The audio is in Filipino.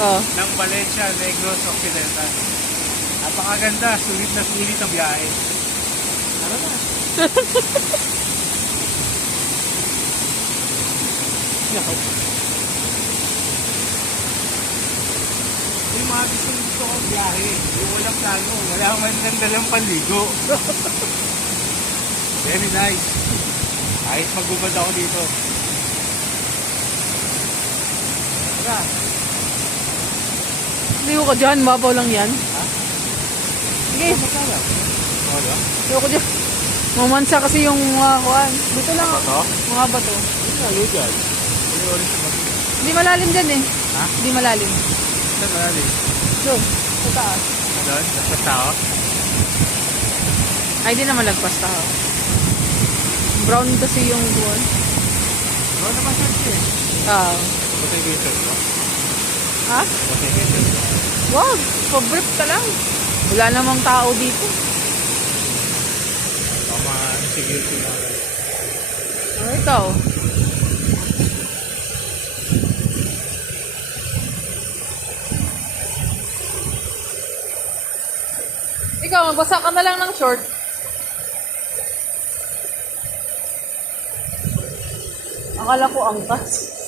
Oh. ng Valencia Negros Occidental. Napakaganda, sulit na sulit ang biyahe. Ano na? Yung mga gusto kong biyahe, yung walang plano, wala man lang dalang panligo. Very nice. Kahit magubad ako dito. Tara. Ligo ka dyan, mabaw lang yan. Ha? Sige. Masala. Wala? Ligo ka dyan. Mamansa kasi yung mga kuhan. Dito lang. Bato? Mga bato. Hindi lalo dyan. Hindi oras na bato. Hindi malalim dyan eh. Ha? Hindi malalim. Saan marali? Doon, sa taas. Doon? Sa tao? Ay, di naman lagpas tao. Brown kasi yung kuhan. Doon naman siya eh. Ah. Buti yung winter ko. Ha? Buti yung winter ko. Wag, pabrief ka lang. Wala namang tao dito. Baka security na. Ano ikaw? Ikaw, magbasa ka na lang ng short. Akala ko angkas.